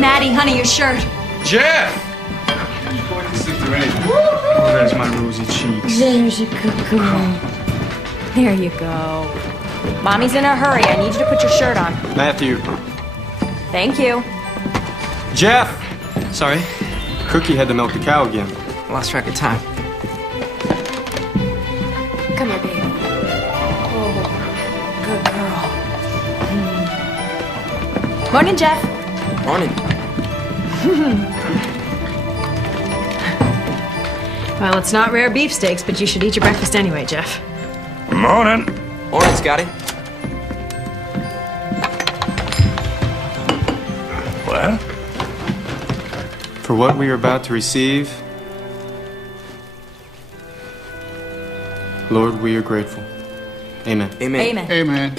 Maddie, honey, your shirt. Jeff! Oh, there's my rosy cheeks. There's a good girl. There you go. Mommy's in a hurry. I need you to put your shirt on. Matthew. Thank you. Jeff! Sorry, Cookie had to milk the cow again. lost track of time. Come here, baby. Oh, good girl. Morning, Jeff. Morning. Well, it's not rare beefsteaks, but you should eat your breakfast anyway, Jeff. Morning. Morning, Scotty. Well? For what we are about to receive, Lord, we are grateful. Amen. Amen. Amen. Amen.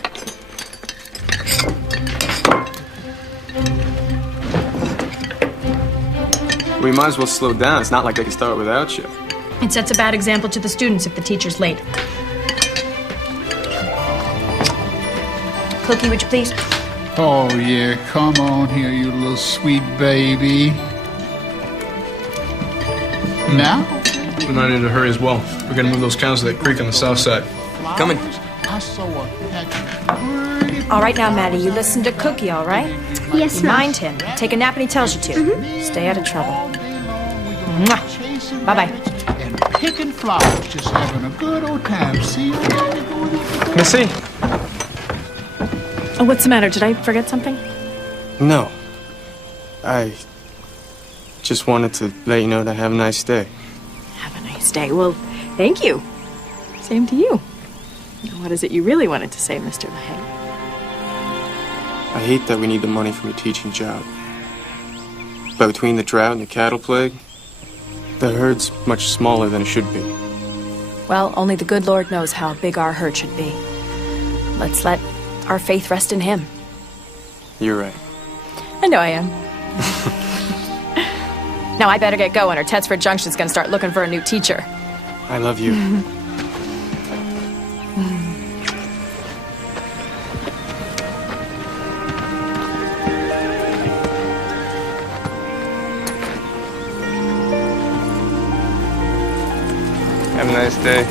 We might as well slow down. It's not like they can start without you. It sets a bad example to the students if the teacher's late. Cookie, would you please? Oh, yeah, come on here, you little sweet baby. Now? We might need to hurry as well. We're gonna move those cows to that creek on the south side. Coming. I saw a patch of pretty All right now, Maddie, you listen to Cookie, all right? Yes, You ma'am. mind him. Take a nap when he tells you to. Stay out of trouble. Bye-bye. and picking flowers, just having a good old time. See you later. Missy? Oh, what's the matter? Did I forget something? No. I just wanted to let you know to have a nice day. Have a nice day. Well, thank you. Same to you. Now, what is it you really wanted to say, Mr. LaHaye? I hate that we need the money from your teaching job. But between the drought and the cattle plague, the herd's much smaller than it should be. Well, only the good Lord knows how big our herd should be. Let's let our faith rest in Him. You're right. I know I am. Now I better get going, or Tedsford Junction's gonna start looking for a new teacher. I love you. Have a nice day.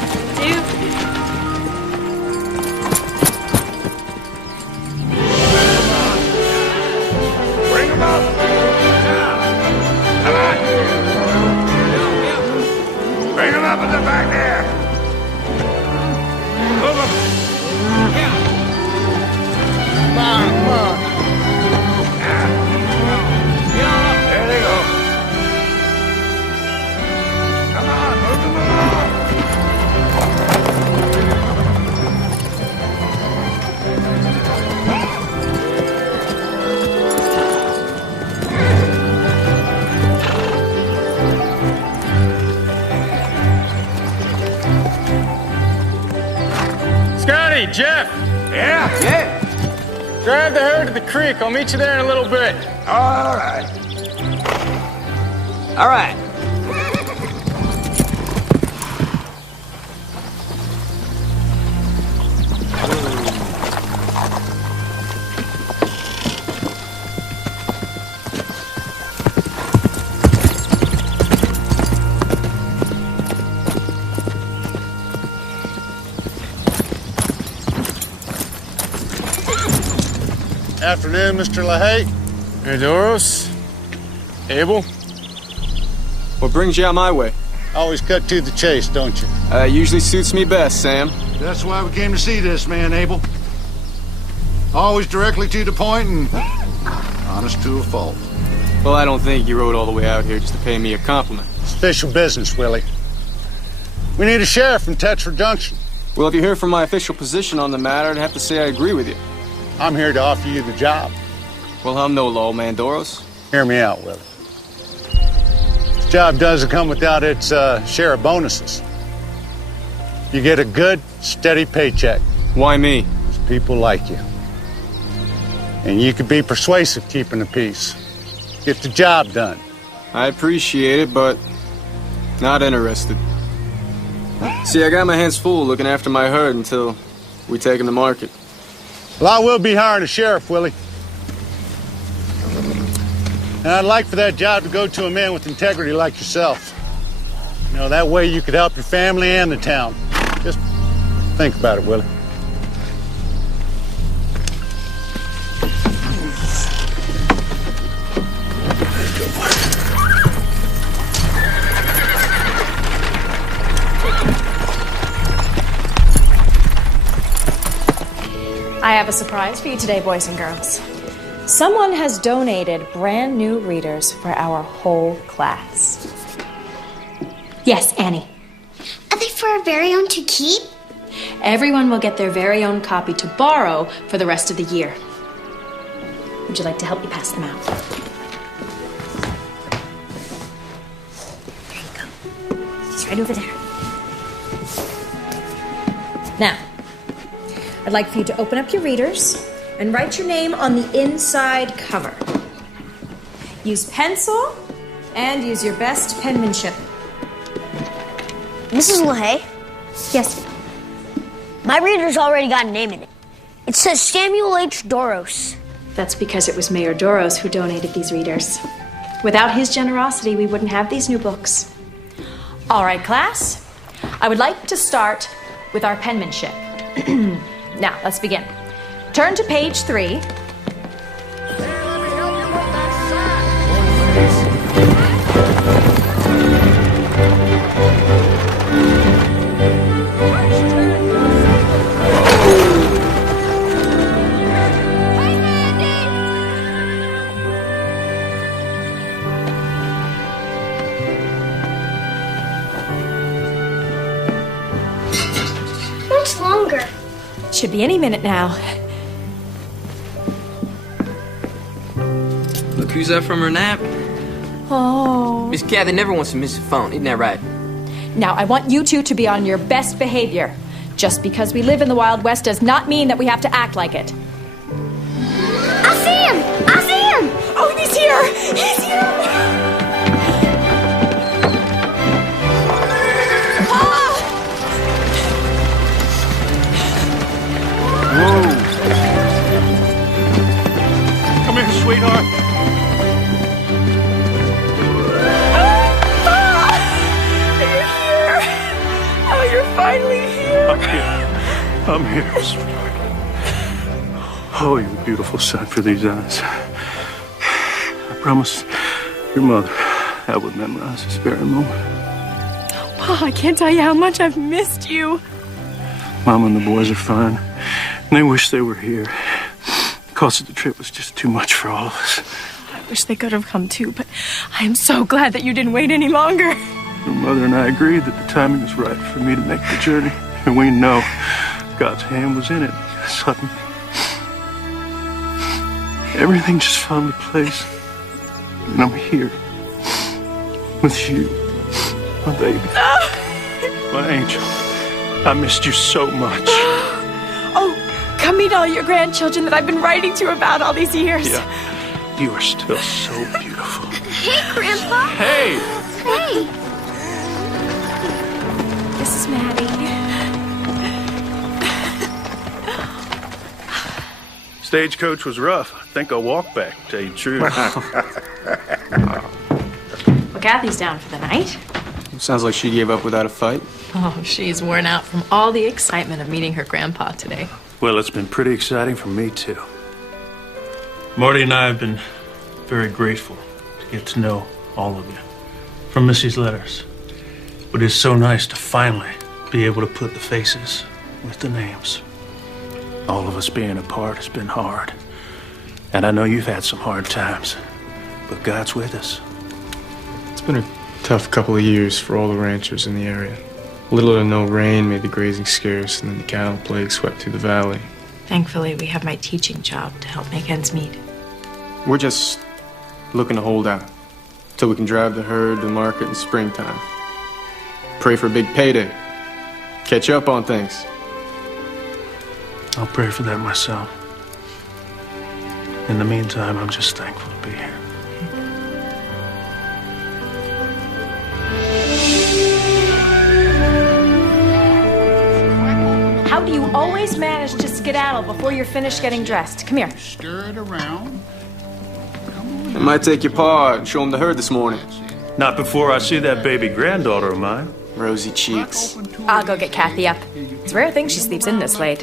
Hey, Jeff! Yeah? Drive the herd to the creek. I'll meet you there in a little bit. All right. All right. Afternoon, Mr. LaHaye. Hey, Doros. Abel. What brings you out my way? Always cut to the chase, don't you? Usually suits me best, Sam. That's why we came to see this man, Abel. Always directly to the point and honest to a fault. Well, I don't think you rode all the way out here just to pay me a compliment. It's official business, Willie. We need a sheriff from Tetra Junction. Well, if you hear from my official position on the matter, I'd have to say I agree with you. I'm here to offer you the job. Well, I'm no lawman, Doros. Hear me out, Willie. This job doesn't come without its share of bonuses. You get a good, steady paycheck. Why me? Because people like you. And you can be persuasive keeping the peace. Get the job done. I appreciate it, but not interested. See, I got my hands full looking after my herd until we take them to market. Well, I will be hiring a sheriff, Willie. And I'd like for that job to go to a man with integrity like yourself. You know, that way you could help your family and the town. Just think about it, Willie. I have a surprise for you today, boys and girls. Someone has donated brand new readers for our whole class. Yes, Annie. Are they for our very own to keep? Everyone will get their very own copy to borrow for the rest of the year. Would you like to help me pass them out? There you go. He's right over there. Now, I'd like for you to open up your readers and write your name on the inside cover. Use pencil and use your best penmanship. Mrs. LaHaye, Yes. my reader's already got a name in it. It says Samuel H. Doros. That's because it was Mayor Doros who donated these readers. Without his generosity, we wouldn't have these new books. All right, class. I would like to start with our penmanship. Now, let's begin. Turn to page 3. Much longer. Should be any minute now. Look who's up from her nap. Oh. Miss Kathy never wants to miss a phone, isn't that right? Now, I want you two to be on your best behavior. Just because we live in the Wild West does not mean that we have to act like it. I see him! I see him! Oh, he's here! He's here! Ah! Come here, sweetheart. You're here! Oh, you're finally here! I'm here, sweetheart. Oh, you're a beautiful sight for these eyes. I promise your mother I would memorize this very moment. Pa, I can't tell you how much I've missed you. Mom and the boys are fine, and they wish they were here. The cost of the trip was just too much for all of us. I wish they could have come too, but I am so glad that you didn't wait any longer. Your mother and I agreed that the timing was right for me to make the journey, and we know God's hand was in it. Suddenly, everything just fell into place, and I'm here with you, my baby, my angel. I missed you so much. Oh, come meet all your grandchildren that I've been writing to about all these years. Yeah. You are still so beautiful. Hey, Grandpa. Hey! Hey. This is Maddie. Stagecoach was rough. I think I'll walk back, to tell you the truth. Well, Kathy's down for the night. Sounds like she gave up without a fight. Oh, she's worn out from all the excitement of meeting her grandpa today. Well, it's been pretty exciting for me, too. Marty and I have been very grateful to get to know all of you from Missy's letters. But it's so nice to finally be able to put the faces with the names. All of us being apart has been hard. And I know you've had some hard times, but God's with us. It's been a tough couple of years for all the ranchers in the area. Little to no rain made the grazing scarce, and then the cattle plague swept through the valley. Thankfully, we have my teaching job to help make ends meet. We're just looking to hold out till we can drive the herd to market in springtime. Pray for a big payday. Catch up on things. I'll pray for that myself. In the meantime, I'm just thankful to be here. How do you always manage to skedaddle before you're finished getting dressed? Come here. Stir it around. I might take your paw and show him the herd this morning. Not before I see that baby granddaughter of mine. Rosy cheeks. I'll go get Kathy up. It's a rare thing she sleeps in this late.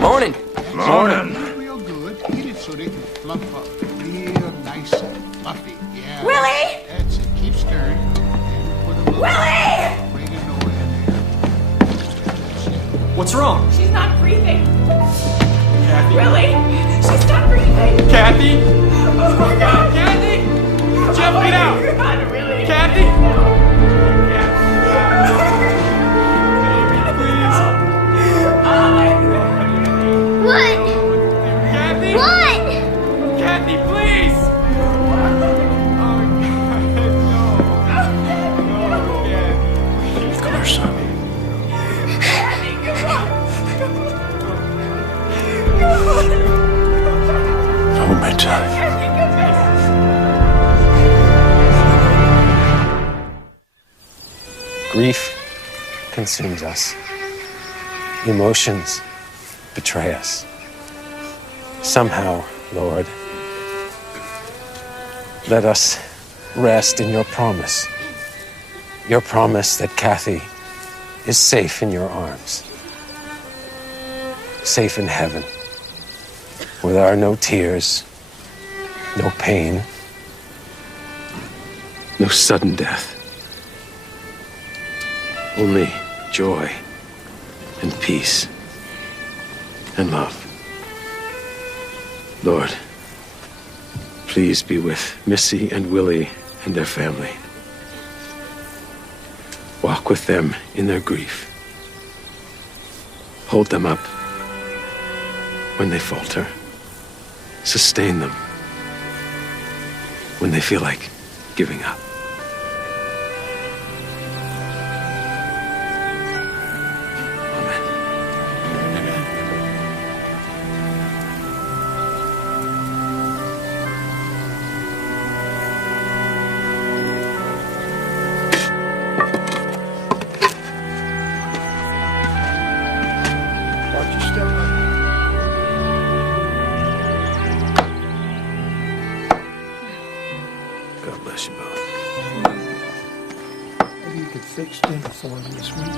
Morning. Morning. Real good. Eat it so they can fluff up. Real nice and fluffy. Yeah. Willie! That's it. Keep stirring. And put a little Willie! oregano in there. What's wrong? She's not breathing. Kathy? Really? She's not breathing. Kathy? Oh my God. Kathy? Jeff, get out! God, really? Kathy? What? Kathy? What? Kathy, please! Come here, son. Hold me tight. Grief consumes us. Emotions betray us. Somehow, Lord, let us rest in your promise. Your promise that Kathy is safe in your arms. Safe in heaven, where there are no tears, no pain, no sudden death. Only joy and peace and love. Lord, please be with Missy and Willie and their family. Walk with them in their grief. Hold them up when they falter. Sustain them when they feel like giving up. God bless you both. Maybe you could fix dinner for me this week.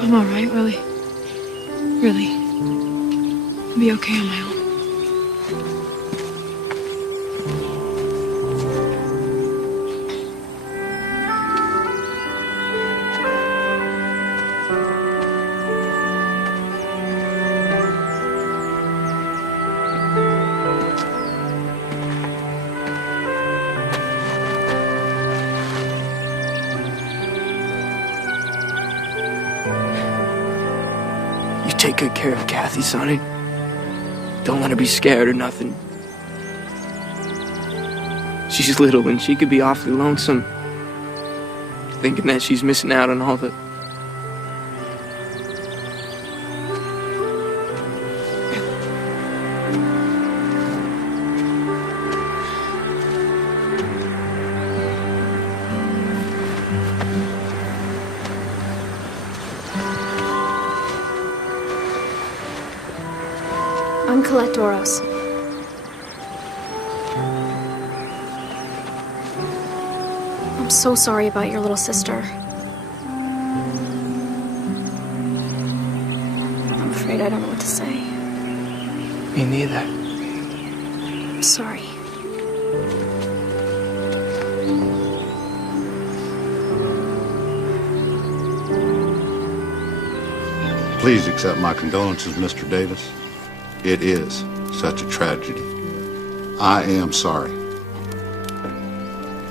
I'm all right, Willie. Really. I'll be okay on my own. good care of Kathy, Sonny. Don't let her be scared or nothing. She's little and she could be awfully lonesome, thinking that she's missing out on all the... I'm Colette Doros. I'm so sorry about your little sister. I'm afraid I don't know what to say. Me neither. I'm sorry. Please accept my condolences, Mr. Davis. It is such a tragedy. I am sorry.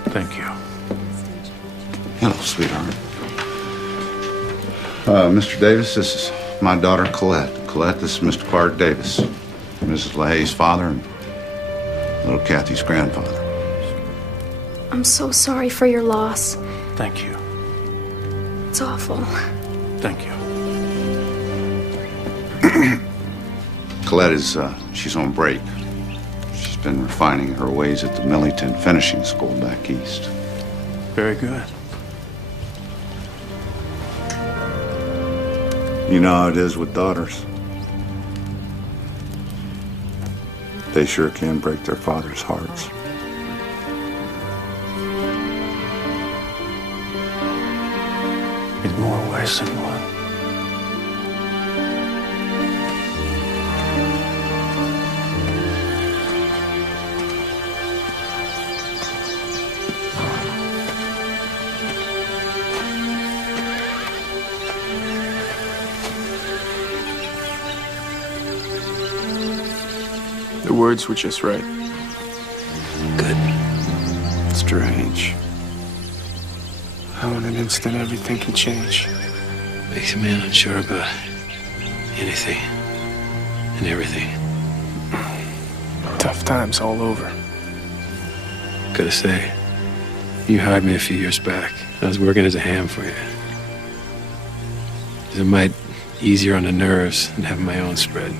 Thank you. Hello, sweetheart. Mr. Davis, this is my daughter, Colette. Colette, this is Mr. Clark Davis, Mrs. LaHaye's father and little Kathy's grandfather. I'm so sorry for your loss. Thank you. It's awful. Thank you. Colette is, she's on break. She's been refining her ways at the Millington Finishing School back east. Very good. You know how it is with daughters. They sure can break their fathers' hearts. In more ways than one. The words were just right. Good. Strange. How in an instant everything can change. Makes a man unsure about anything and everything. Tough times all over. Gotta say, you hired me a few years back. I was working as a ham for you. It might easier on the nerves than having my own spread.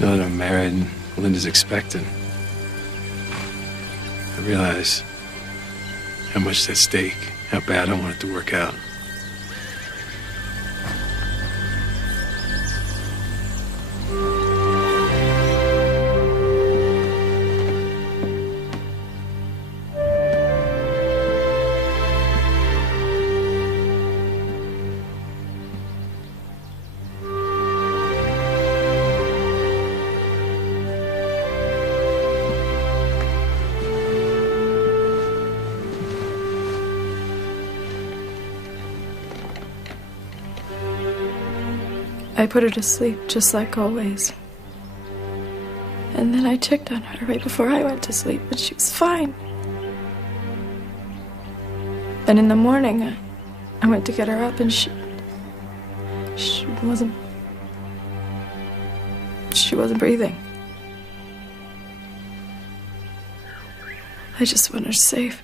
Now that I'm married and Linda's expecting, I realize how much is at stake, how bad I want it to work out. I put her to sleep, just like always. And then I checked on her right before I went to sleep, but she was fine. Then in the morning, I went to get her up, and she wasn't breathing. I just want her safe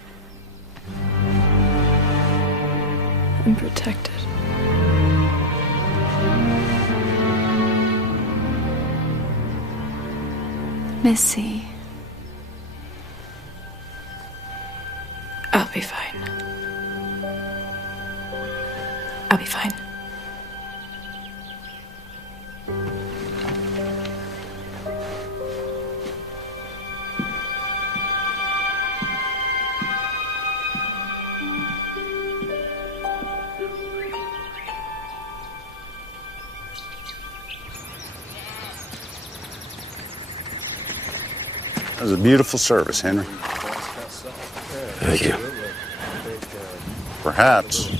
and protected. Missy. I'll be fine. I'll be fine. That was a beautiful service, Henry. Thank you. Perhaps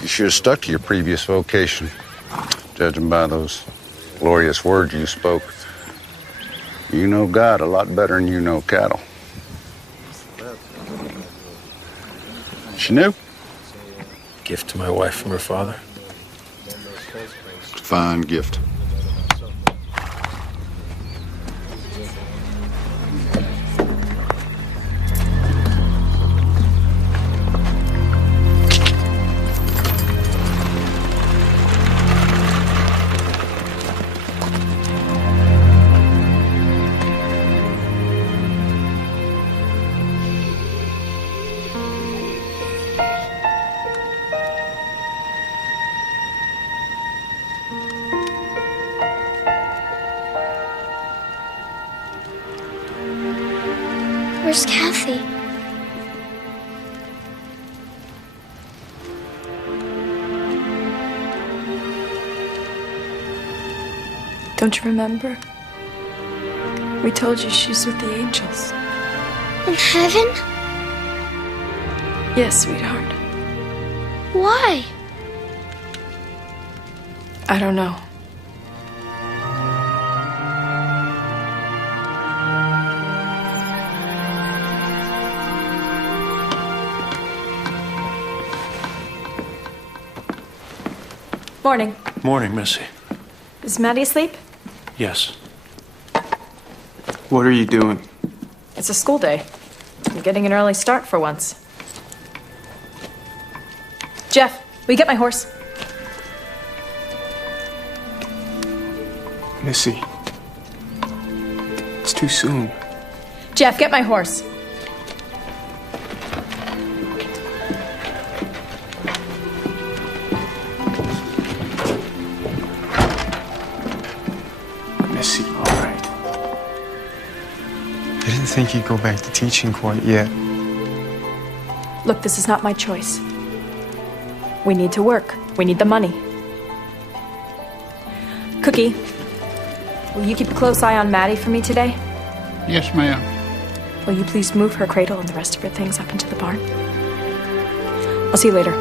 you should have stuck to your previous vocation, judging by those glorious words you spoke. You know God a lot better than you know cattle. She knew? Gift to my wife from her father. Fine gift. Where's Kathy? Don't you remember? We told you she's with the angels. In heaven? Yes, sweetheart. Why? I don't know. Morning. Morning, Missy. Is Maddie asleep? Yes. What are you doing? It's a school day. I'm getting an early start for once. Jeff, will you get my horse? Missy. It's too soon. Jeff, get my horse. Missy, all right. I didn't think you'd go back to teaching quite yet. Look, this is not my choice. We need to work. We need the money. Cookie, will you keep a close eye on Maddie for me today? Yes, ma'am. Will you please move her cradle and the rest of her things up into the barn? I'll see you later.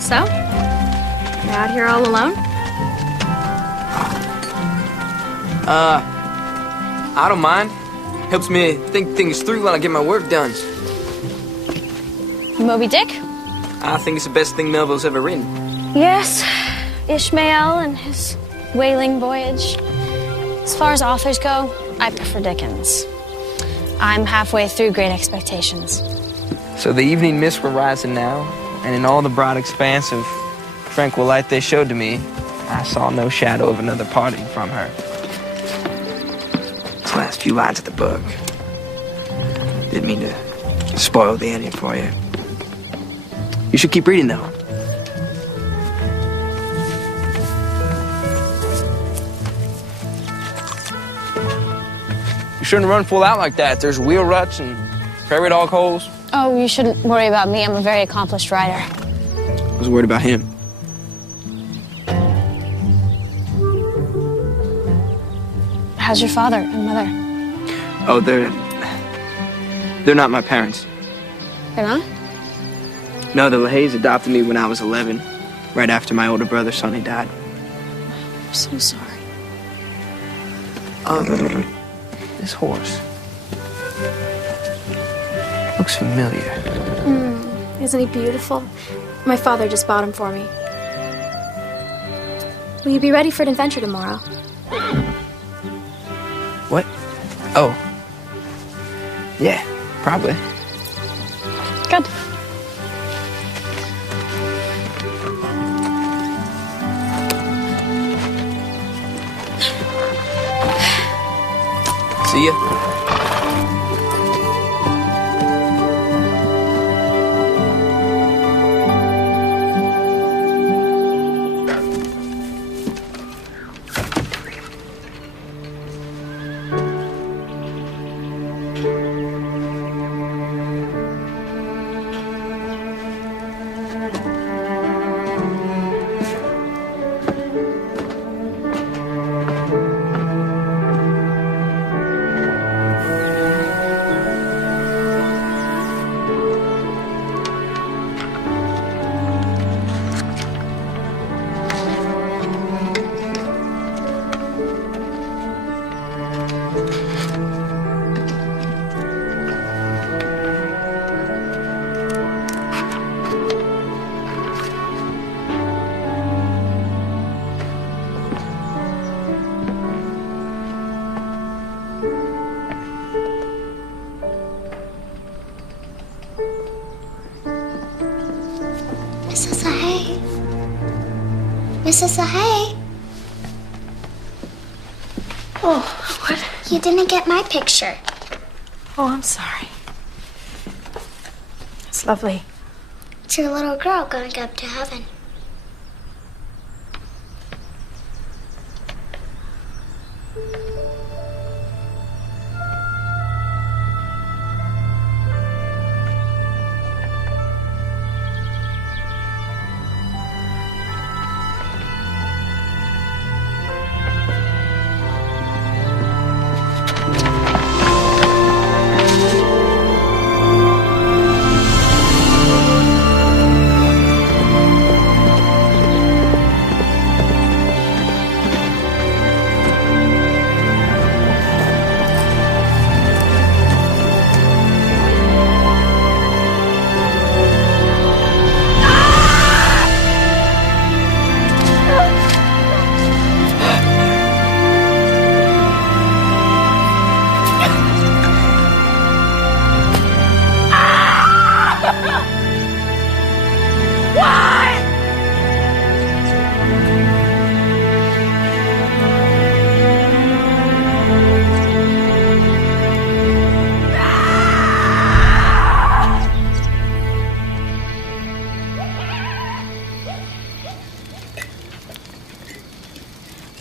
So? You're out here all alone? I don't mind. Helps me think things through while I get my work done. Moby Dick? I think it's the best thing Melville's ever written. Yes. Ishmael and his whaling voyage. As far as authors go, I prefer Dickens. I'm halfway through Great Expectations. So the evening mists were rising now, and in all the broad expanse of tranquil light they showed to me, I saw no shadow of another parting from her. These last few lines of the book. Didn't mean to spoil the ending for you. You should keep reading, though. You shouldn't run full out like that. There's wheel ruts and prairie dog holes. Oh, you shouldn't worry about me. I'm a very accomplished writer. I was worried about him. How's your father and mother? Oh, they're not my parents. They're not? No, the LaHaye's adopted me when I was 11, right after my older brother Sonny died. I'm so sorry. This horse looks familiar. Isn't he beautiful? My father just bought him for me. Will you be ready for an adventure tomorrow? What? Oh. Yeah, probably. Good. See ya. Mrs. Hay. Mrs. Hay. Oh, what? You didn't get my picture. Oh, I'm sorry. It's lovely. It's your little girl going up to heaven.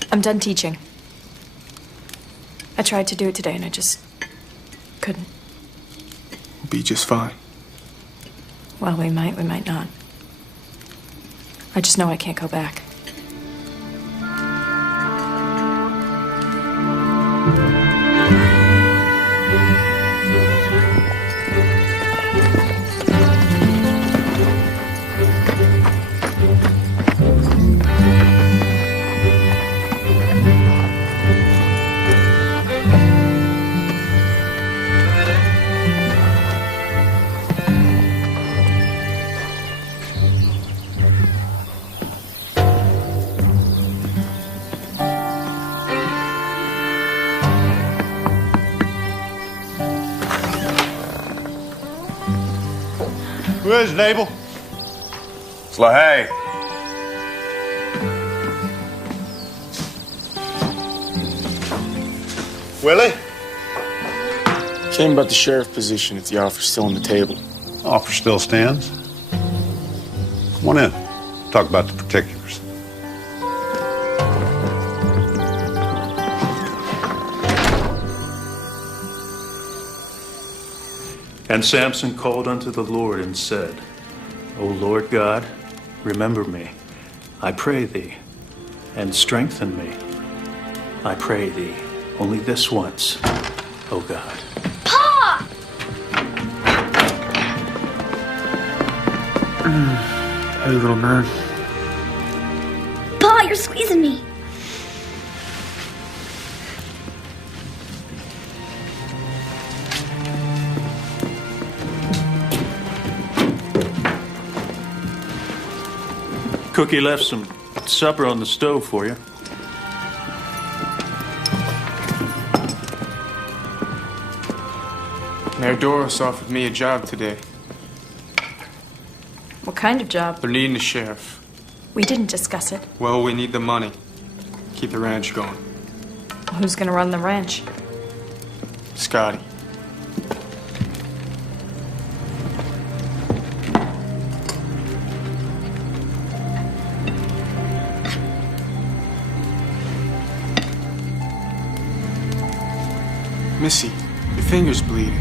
I'm done teaching. I tried to do it today and I just couldn't. We'll be just fine. Well, we might not. I just know I can't go back. Who is it, Abel? It's LaHaye. Willie? Came about the sheriff position if the offer's still on the table. Offer still stands. Come on in. Talk about the particulars. And Samson called unto the Lord and said, O Lord God, remember me, I pray thee, and strengthen me. I pray thee, only this once, O God. Pa! Hey, little man. Pa, you're squeezing me. Cookie left some supper on the stove for you. Mayor Doris offered me a job today. What kind of job? They're needing a sheriff. We didn't discuss it. Well, we need the money. Keep the ranch going. Who's gonna run the ranch? Scotty. Missy, your finger's bleeding.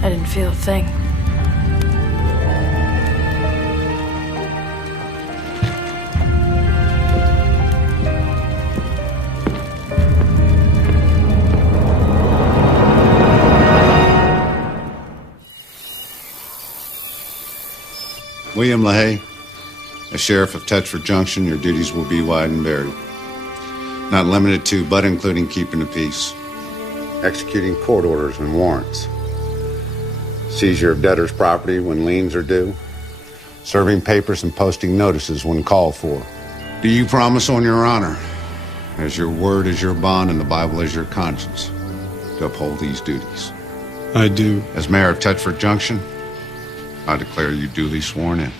I didn't feel a thing. William LaHaye, as Sheriff of Tetford Junction, your duties will be wide and varied. Not limited to, but including keeping the peace, executing court orders and warrants, seizure of debtors' property when liens are due, serving papers and posting notices when called for. Do you promise on your honor, as your word is your bond and the Bible is your conscience, to uphold these duties? I do. As mayor of Tetford Junction, I declare you duly sworn in.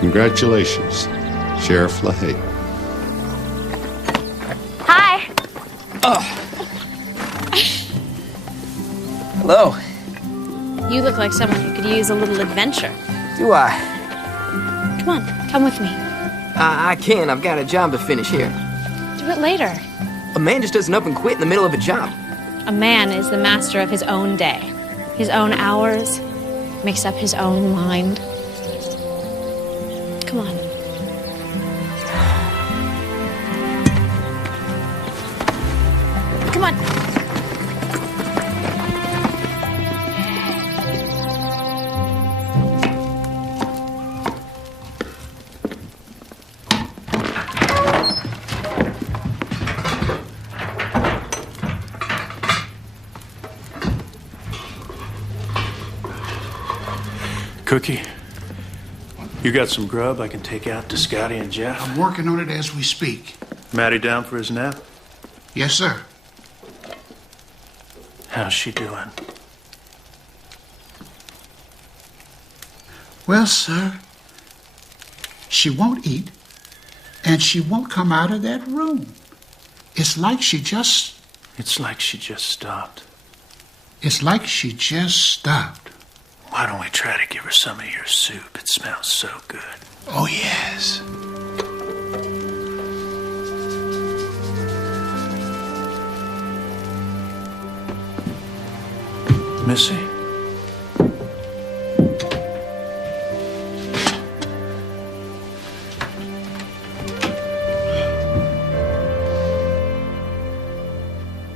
Congratulations, Sheriff LaHaye. Hi. Hello. You look like someone who could use a little adventure. Do I? Come on, come with me. I can. I've got a job to finish here. Do it later. A man just doesn't up and quit in the middle of a job. A man is the master of his own day, his own hours, makes up his own mind. Come on. Come on. Cookie, you got some grub I can take out to Scotty and Jeff? I'm working on it as we speak. Maddie down for his nap? Yes, sir. How's she doing? Well, sir, she won't eat, and she won't come out of that room. It's like she just stopped. It's like she just stopped. Why don't we try to give her some of your soup? It smells so good. Oh, yes. Missy?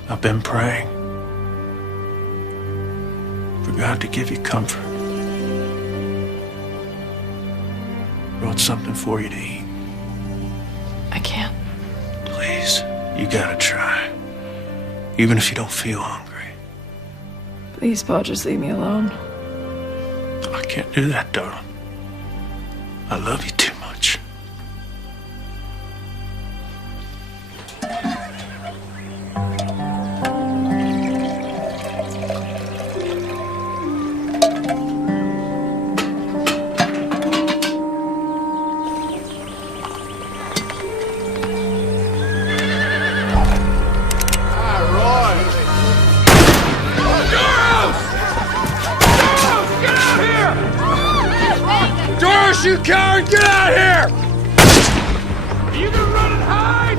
I've been praying for God to give you comfort. Brought something for you to eat. I can't. Please, you gotta try. Even if you don't feel hungry. Please, Paul, just leave me alone. I can't do that, darling. I love you too much. You coward, get out here! Are you gonna run and hide?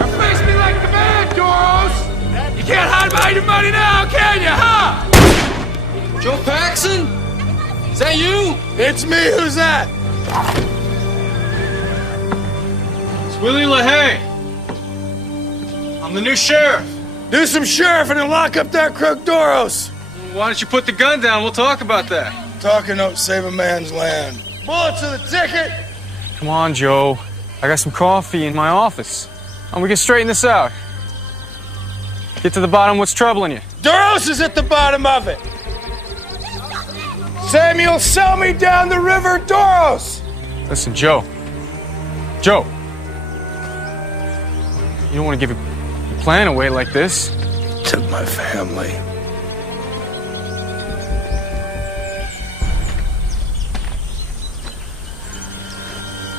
Or face me like the man, Doros! You can't hide behind your money now, can you, huh? Joe Paxson? Is that you? It's me, who's that? It's Willie LaHaye. I'm the new sheriff. Do some sheriff and then lock up that crook Doros. Why don't you put the gun down? We'll talk about that. Talking don't save a man's land. Bullets to the ticket! Come on, Joe. I got some coffee in my office. And we can straighten this out. Get to the bottom of what's troubling you. Doros is at the bottom of it. Samuel, sell me down the river, Doros! Listen, Joe. Joe. You don't want to give your plan away like this. Took my family.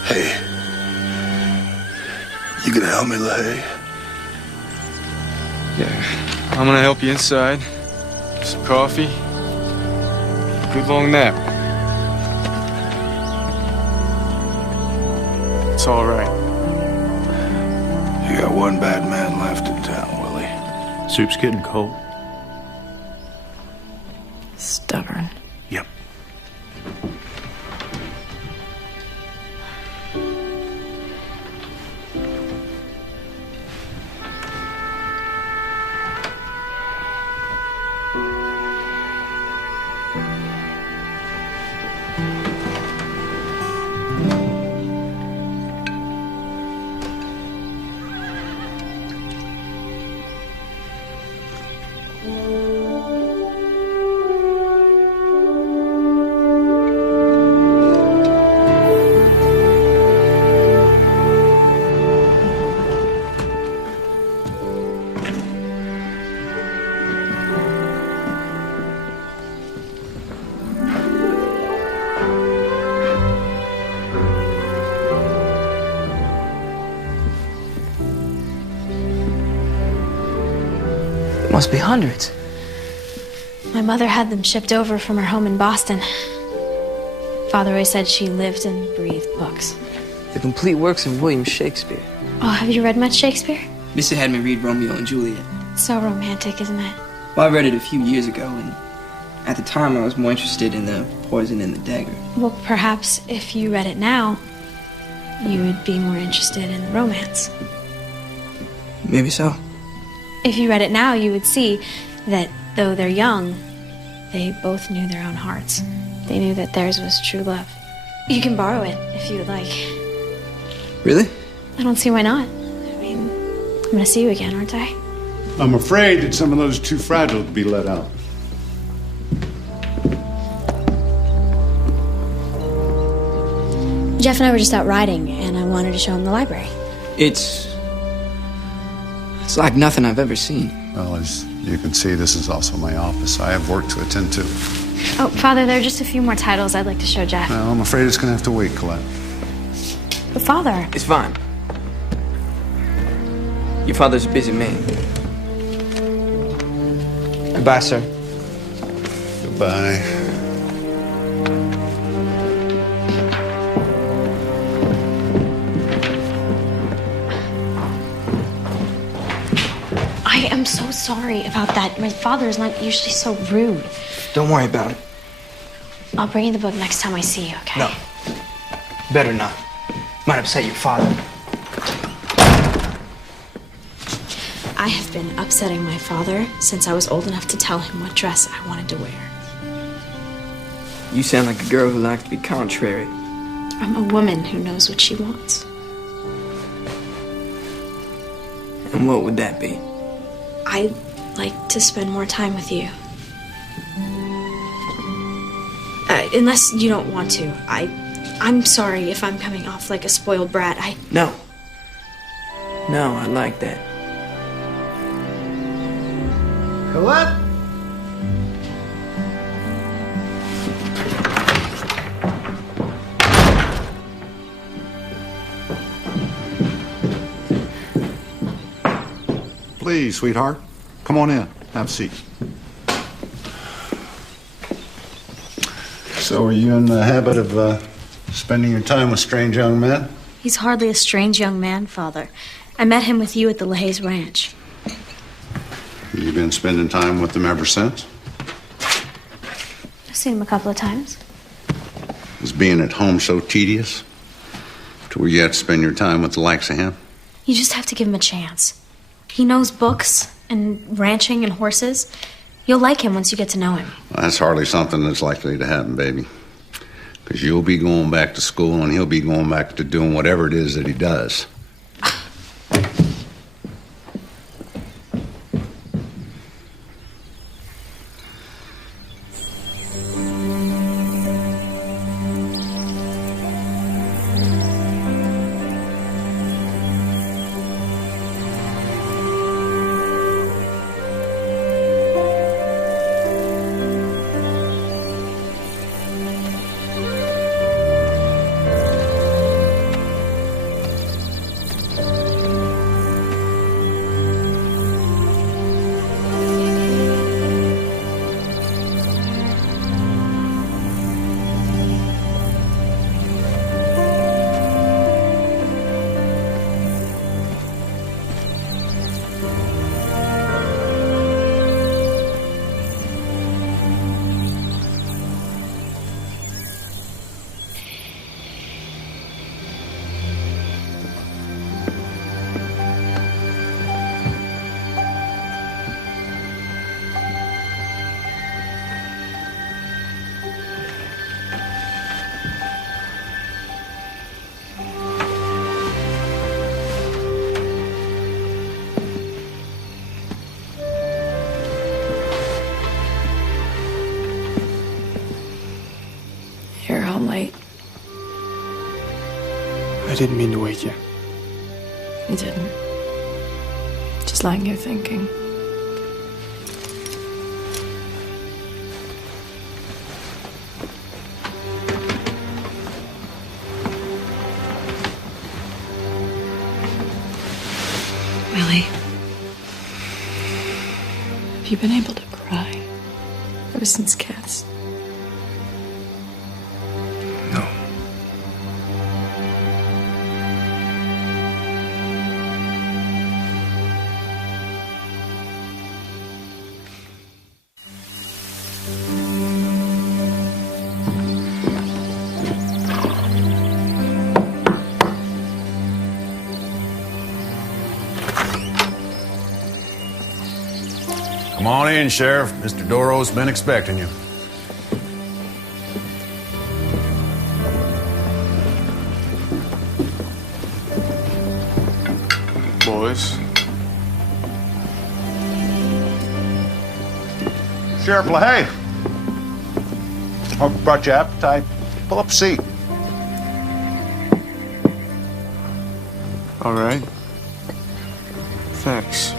Hey, you gonna help me, LaHaye? Yeah, I'm gonna help you inside. Some coffee. Good long nap. It's all right. You got one bad man left in town, Willie. Soup's getting cold. Stubborn. Yep. Must be hundreds. My mother had them shipped over from her home in Boston. Father always said she lived and breathed books. The complete works of William Shakespeare. Oh, have you read much Shakespeare? Missy had me read Romeo and Juliet. So romantic, isn't it? Well, I read it a few years ago, and at the time I was more interested in the poison and the dagger. Well, perhaps if you read it now, you would be more interested in the romance. Maybe so. If you read it now, you would see that though they're young, they both knew their own hearts. They knew that theirs was true love. You can borrow it if you would like. Really? I don't see why not. I mean, I'm gonna see you again, aren't I? I'm afraid that some of those are too fragile to be let out. Jeff and I were just out riding, and I wanted to show him the library. It's like nothing I've ever seen. Well, as you can see, this is also my office. I have work to attend to. Oh, Father, there are just a few more titles I'd like to show Jeff. Well, I'm afraid it's going to have to wait, Colette. But Father... It's fine. Your father's a busy man. Goodbye, sir. Goodbye. I am so sorry about that. My father is not usually so rude. Don't worry about it. I'll bring you the book next time I see you, okay? No. Better not. Might upset your father. I have been upsetting my father since I was old enough to tell him what dress I wanted to wear. You sound like a girl who likes to be contrary. I'm a woman who knows what she wants. And what would that be? I'd like to spend more time with you. Unless you don't want to. I'm sorry if I'm coming off like a spoiled brat. No. No, I like that. Colette? Please, sweetheart. Come on in. Have a seat. So, are you in the habit of spending your time with strange young men? He's hardly a strange young man, Father. I met him with you at the LaHaye's ranch. You've been spending time with them ever since? I've seen him a couple of times. Is being at home so tedious? To where you have to spend your time with the likes of him? You just have to give him a chance. He knows books and ranching and horses. You'll like him once you get to know him. Well, that's hardly something that's likely to happen, baby. Because you'll be going back to school and he'll be going back to doing whatever it is that he does. You're home late. I didn't mean to wake you. You didn't. Just lying here thinking. Willie. Have you been able to cry ever since Cass? No. Come on in, Sheriff. Mr. Doro's been expecting you. Boys. Sheriff LaHaye. Hope I brought you appetite. Pull up a seat. All right. Thanks.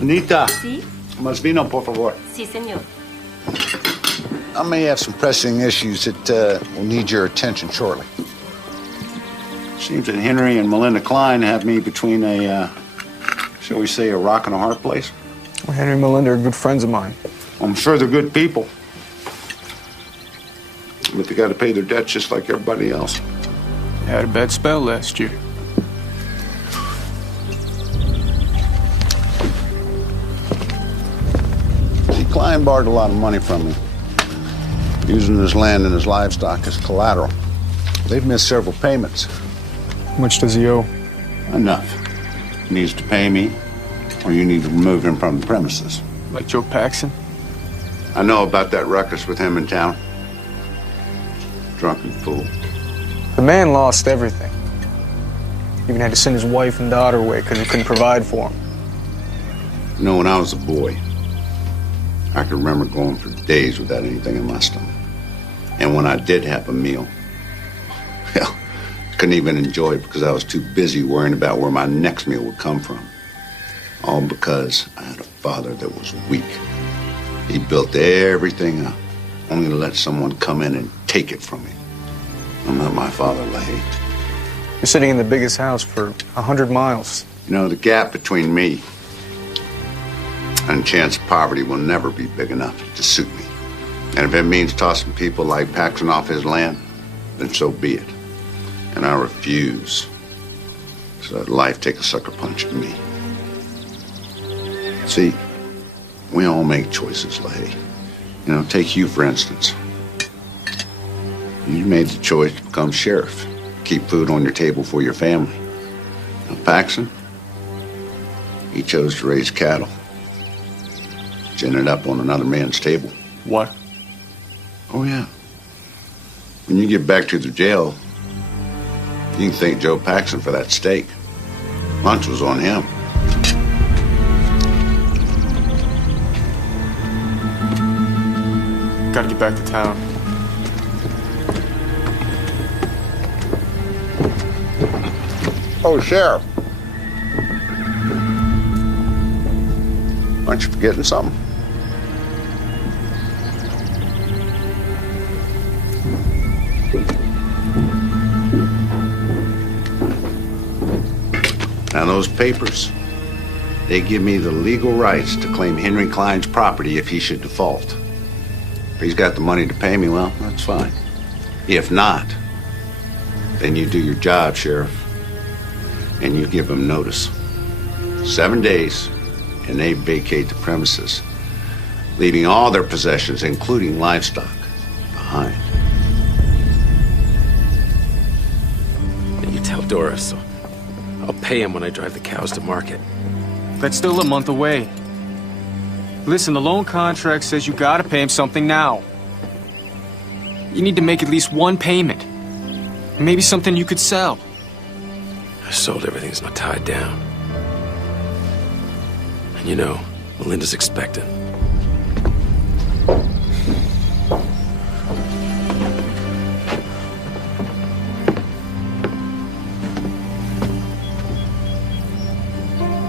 Anita. Sí? Más vino, por favor. Sí, señor. I may have some pressing issues that will need your attention shortly. Seems that Henry and Melinda Klein have me between a, shall we say, a rock and a hard place. Well, Henry and Melinda are good friends of mine. I'm sure they're good people. But they got to pay their debts just like everybody else. Had a bad spell last year. See, Klein borrowed a lot of money from me, using his land and his livestock as collateral. They've missed several payments. How much does he owe? Enough. He needs to pay me, or you need to remove him from the premises. Like Joe Paxson? I know about that ruckus with him in town. Drunken fool. The man lost everything. Even had to send his wife and daughter away because he couldn't provide for them. You know, when I was a boy, I could remember going for days without anything in my stomach. And when I did have a meal, well, I couldn't even enjoy it because I was too busy worrying about where my next meal would come from. All because I had a father that was weak. He built everything up, only to let someone come in and take it from me. I'm not my father, LaHaye. You're sitting in the biggest house for 100 miles. You know, the gap between me and chance of poverty will never be big enough to suit me. And if it means tossing people like Paxson off his land, then so be it. And I refuse to let life take a sucker punch at me. See, we all make choices, LaHaye. You know, take you, for instance. You made the choice to become sheriff, keep food on your table for your family. Now, Paxson, he chose to raise cattle. Which ended up on another man's table. What? Oh, yeah. When you get back to the jail, you can thank Joe Paxson for that steak. Lunch was on him. Gotta get back to town. Oh, Sheriff. Aren't you forgetting something? Now, those papers, they give me the legal rights to claim Henry Klein's property if he should default. If he's got the money to pay me, well, that's fine. If not, then you do your job, Sheriff, and you give him notice. 7 days, and they vacate the premises, leaving all their possessions, including livestock, behind. And you tell Doris, so I'll pay him when I drive the cows to market. That's still a month away. Listen, the loan contract says you gotta pay him something now. You need to make at least one payment. Maybe something you could sell. I sold everything that's not tied down. And you know, Melinda's expecting.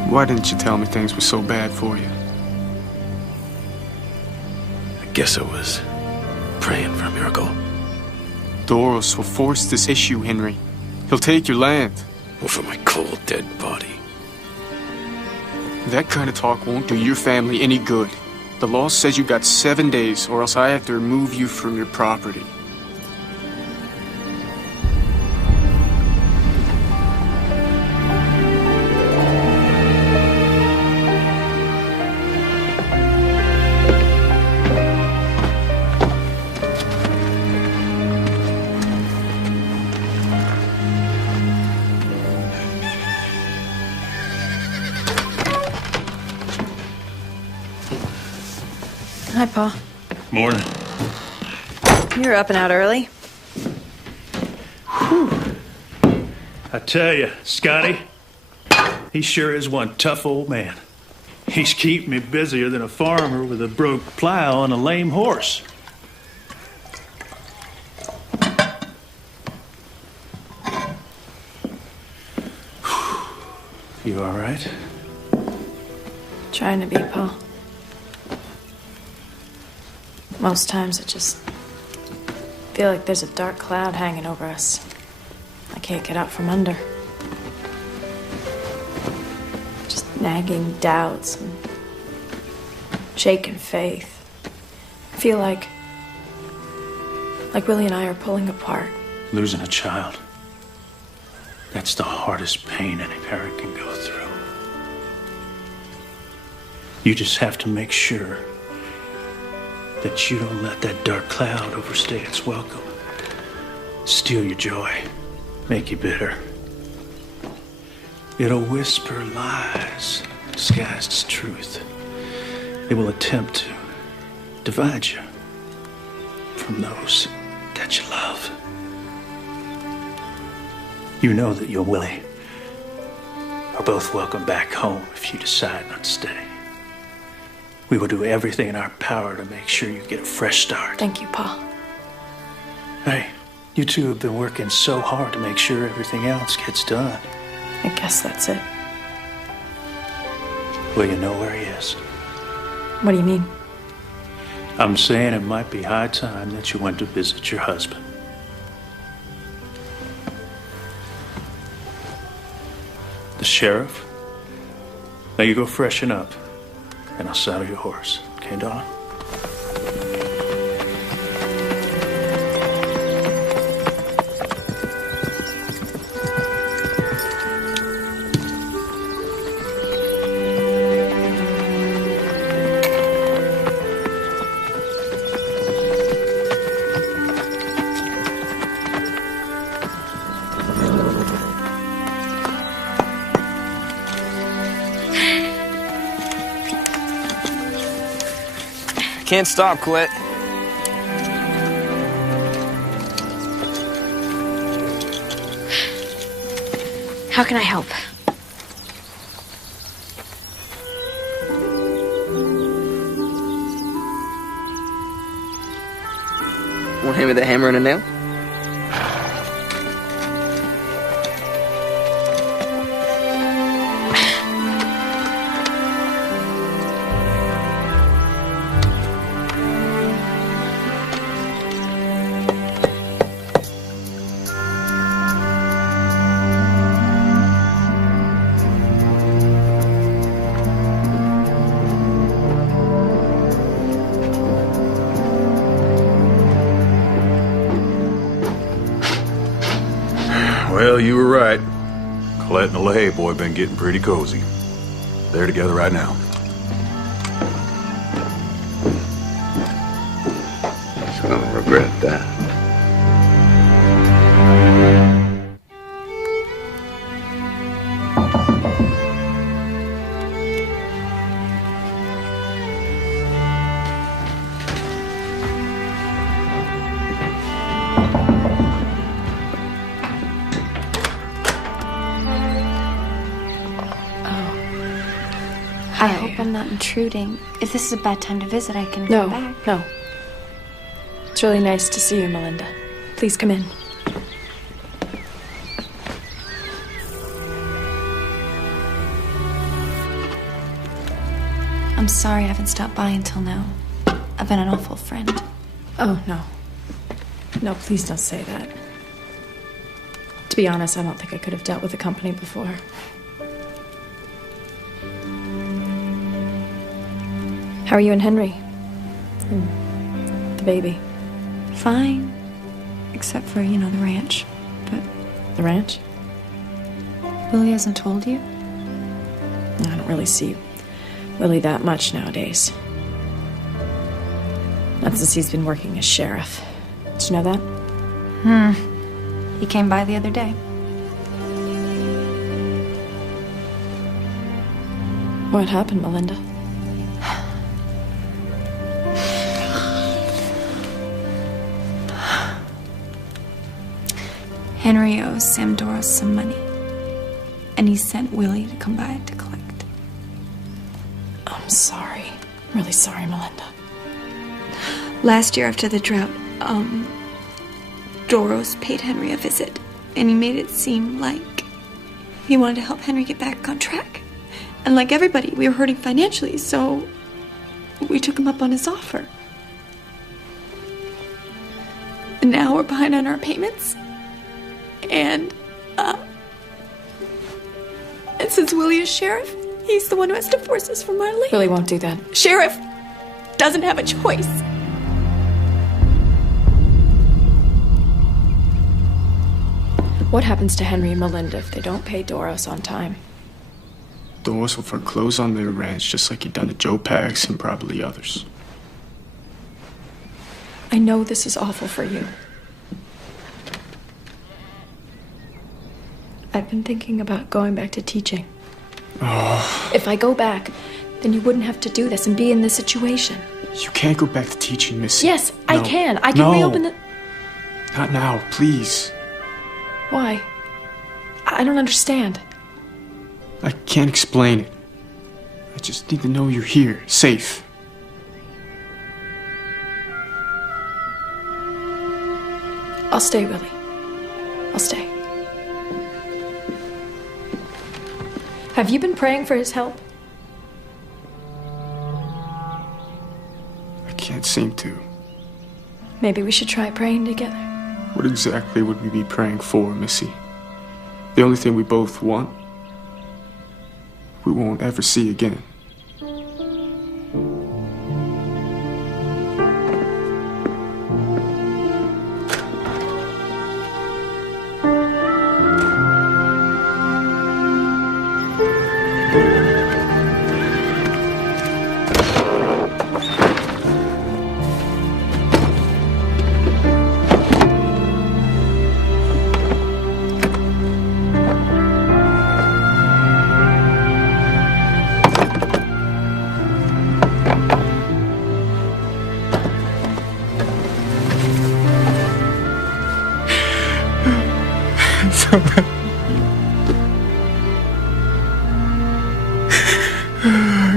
Why didn't you tell me things were so bad for you? I guess I was praying for a miracle. Doros will force this issue, Henry. He'll take your land. Over my cold, dead body. That kind of talk won't do your family any good. The law says you got 7 days, or else I have to remove you from your property. Hi, Pa. Morning. You're up and out early. I tell you, Scotty, he sure is one tough old man. He's keeping me busier than a farmer with a broke plow and a lame horse. You all right? Trying to be, Pa. Most times I just feel like there's a dark cloud hanging over us. I can't get out from under. Just nagging doubts and shaken faith. I feel like Willie and I are pulling apart. Losing a child. That's the hardest pain any parent can go through. You just have to make sure that you don't let that dark cloud overstay its welcome. Steal your joy. Make you bitter. It'll whisper lies disguised as truth. It will attempt to divide you from those that you love. You know that you and Willie are both welcome back home if you decide not to stay. We will do everything in our power to make sure you get a fresh start. Thank you, Pa. Hey, you two have been working so hard to make sure everything else gets done. I guess that's it. Well, you know where he is. What do you mean? I'm saying it might be high time that you went to visit your husband. The sheriff? Now you go freshen up, and I'll saddle your horse. Okay, Dawn? Can't stop, Colette. How can I help? Want him with a hammer and a nail? Well, you were right. Colette and the LaHaye boy been getting pretty cozy. They're together right now. She's gonna regret that. I hope I'm not intruding. If this is a bad time to visit, I can No, come back. no. It's really nice to see you, Melinda. Please come in. I'm sorry I haven't stopped by until now. I've been an awful friend. Oh, no. No, please don't say that. To be honest, I don't think I could have dealt with the company before. How are you and Henry? And the baby? Fine. Except for, the ranch. But The ranch? Willie hasn't told you? I don't really see Willie that much nowadays. Not since he's been working as sheriff. Did you know that? He came by the other day. What happened, Melinda? Henry owes Sam Doros some money. And he sent Willie to come by to collect. I'm sorry. I'm really sorry, Melinda. Last year after the drought, Doros paid Henry a visit. And he made it seem like he wanted to help Henry get back on track. And like everybody, we were hurting financially, so we took him up on his offer. And now we're behind on our payments. And since Willie is sheriff, he's the one who has to force us from our land. Willie won't do that. Sheriff doesn't have a choice. What happens to Henry and Melinda if they don't pay Doros on time? Doros will foreclose on their ranch just like he done to Joe Pax and probably others. I know this is awful for you. I've been thinking about going back to teaching. Oh. If I go back, then you wouldn't have to do this and be in this situation. You can't go back to teaching, Missy. Yes, No. I can. I can reopen the... Not now, please. Why? I don't understand. I can't explain it. I just need to know you're here, safe. I'll stay, Willie. I'll stay. Have you been praying for his help? I can't seem to. Maybe we should try praying together. What exactly would we be praying for, Missy? The only thing we both want, we won't ever see again.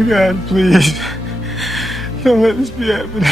God, please. Don't let this be happening.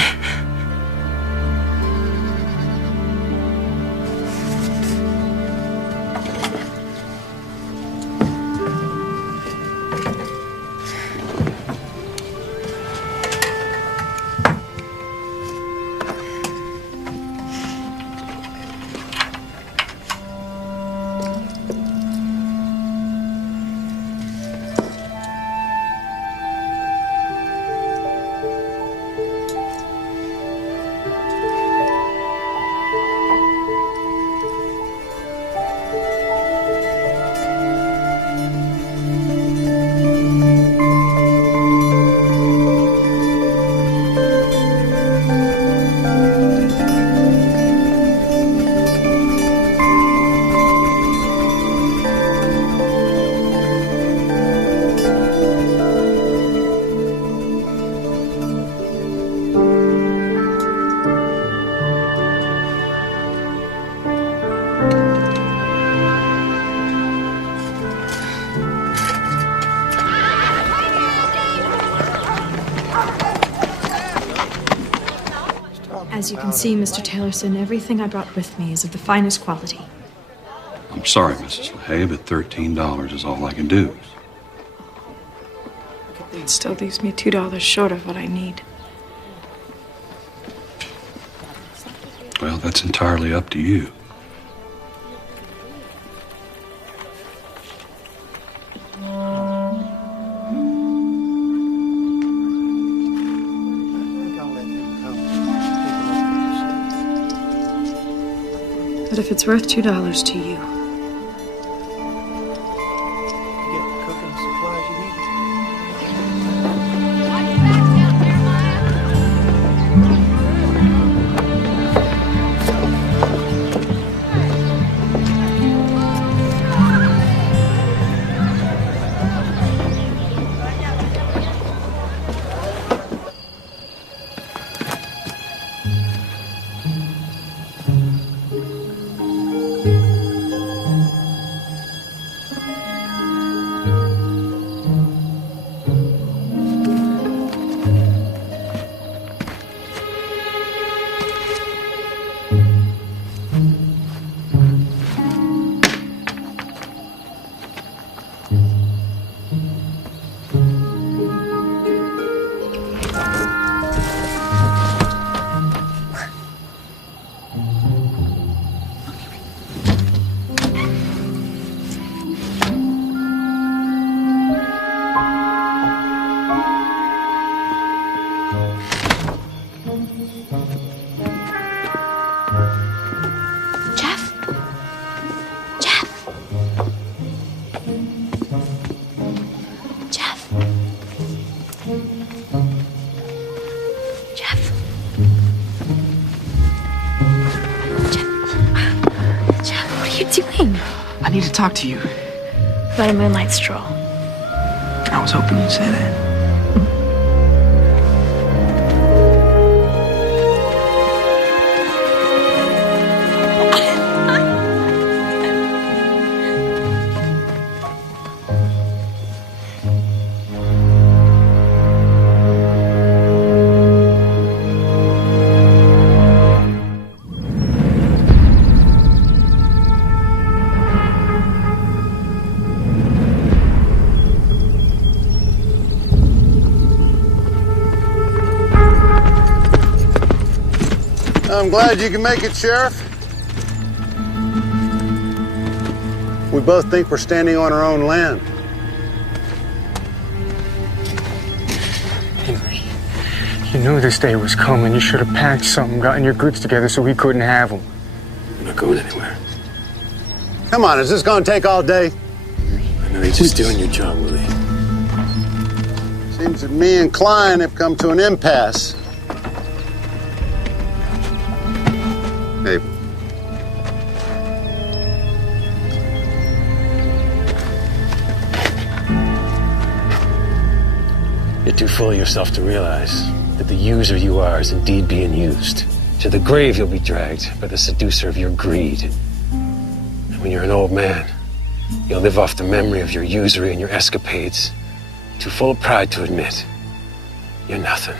As you can see, Mr. Taylorson, everything I brought with me is of the finest quality. I'm sorry, Mrs. LaHaye, but $13 is all I can do. It still leaves me $2 short of what I need. Well, that's entirely up to you. But if it's worth $2 to you, I need to talk to you. about a moonlight stroll. I was hoping you'd say that. I'm glad you can make it, Sheriff. We both think we're standing on our own land. Henry, you knew this day was coming. You should have packed something, gotten your goods together so we couldn't have them. I'm not going anywhere. Come on, is this going to take all day? I know you're just doing your job, Willie. Seems that me and Klein have come to an impasse. Hey. You're too full of yourself to realize that the user you are is indeed being used. To the grave you'll be dragged by the seducer of your greed. And when you're an old man, you'll live off the memory of your usury and your escapades. Too full of pride to admit you're nothing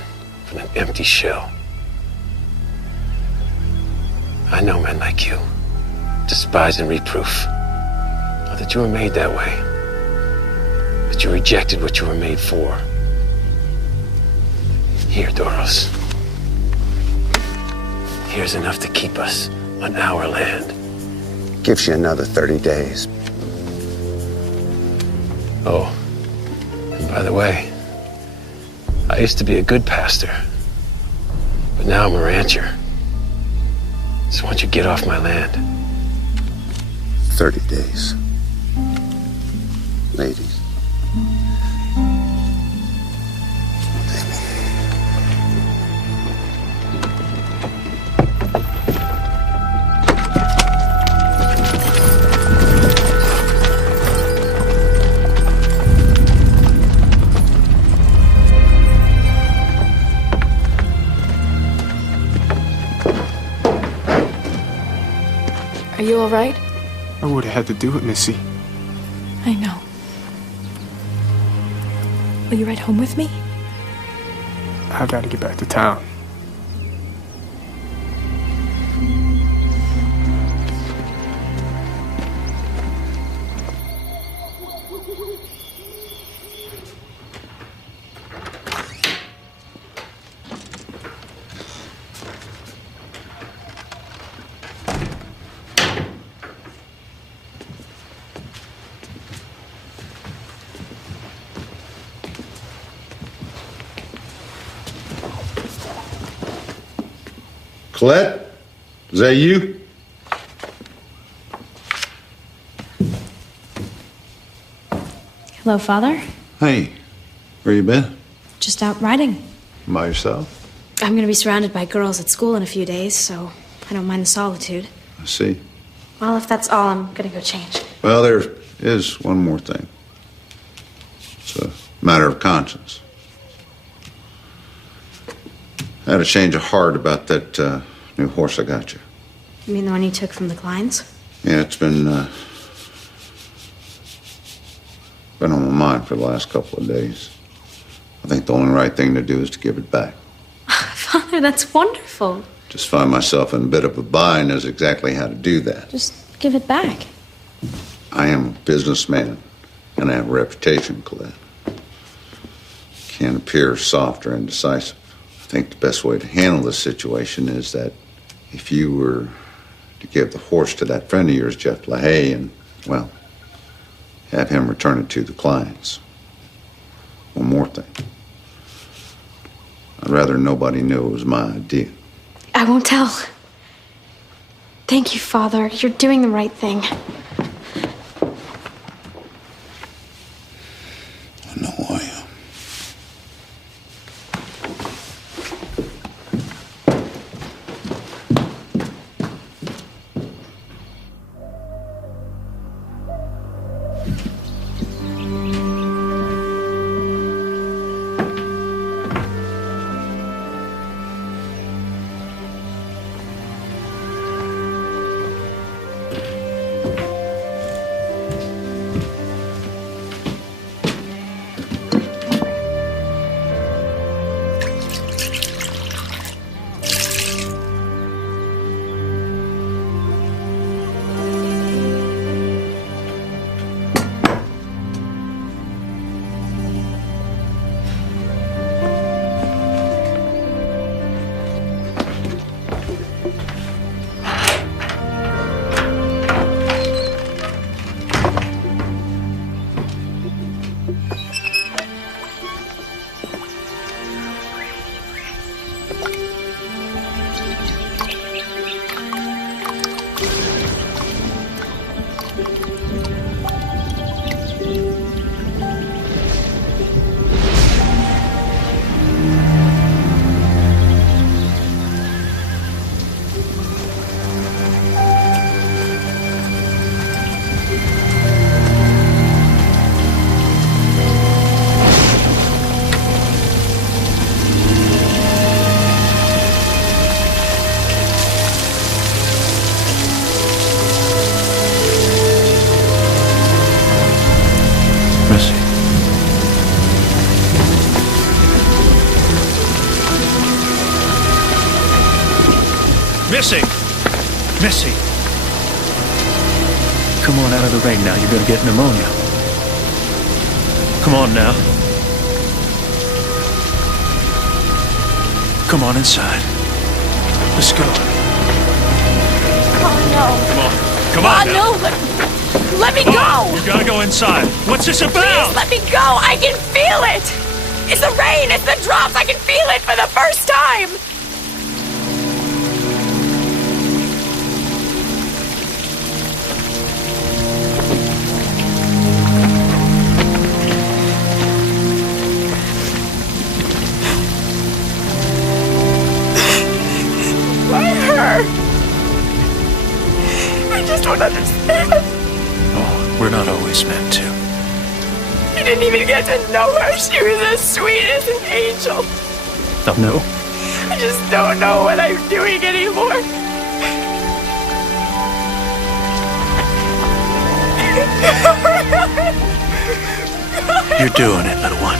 but an empty shell. I know men like you, despise and reproof. Not that you were made that way, but you rejected what you were made for. Here, Doros. Here's enough to keep us on our land. Gives you another 30 days. Oh, and by the way, I used to be a good pastor, but now I'm a rancher. So why don't you get off my land? 30 days. Ladies. Are you all right? I would have had to do it, Missy. I know. Will you ride home with me? I gotta get back to town. Colette, is that you? Hello, Father. Hey, where you been? Just out riding. By yourself? I'm going to be surrounded by girls at school in a few days, so I don't mind the solitude. I see. Well, if that's all, I'm going to go change. Well, there is one more thing. It's a matter of conscience. I had a change of heart about that new horse I got you. You mean the one you took from the Kleins? Yeah, it's been on my mind for the last couple of days. I think the only right thing to do is to give it back. Father, that's wonderful. Just find myself in a bit of a bind as exactly how to do that. Just give it back. I am a businessman, and I have a reputation, Colette. Can't appear soft or indecisive. I think the best way to handle this situation is that if you were to give the horse to that friend of yours, Jeff LaHaye, and, well, have him return it to the clients. One more thing. I'd rather nobody knew it was my idea. I won't tell. Thank you, Father. You're doing the right thing. I know I am. Missy! Come on out of the rain now. You're gonna get pneumonia. Come on now. Come on inside. Let's go. Oh, no. Come on now. No. Let me go. You gotta go inside. What's this about? Please let me go. I can feel it. It's the rain. It's the drops. I can feel it for the first time. I just don't understand. Oh, we're not always meant to. You didn't even get to know her. She was as sweet as an angel. Oh, no? I just don't know what I'm doing anymore. You're doing it, little one.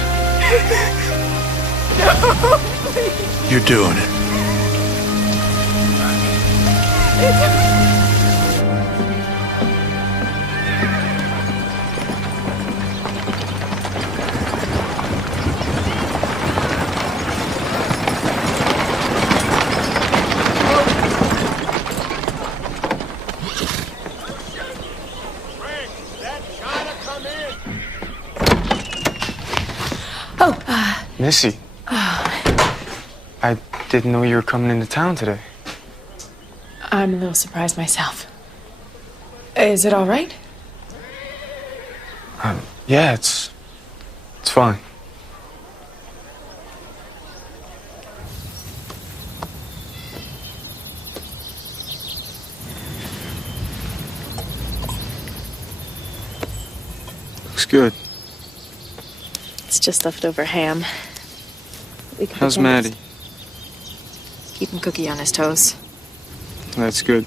No, please. You're doing it. Missy. I didn't know you were coming into town today. I'm a little surprised myself. Is it all right? Yeah, it's fine. Looks good. It's just leftover ham. We could How's pretend Maddie? keeping Cookie on his toes. That's good.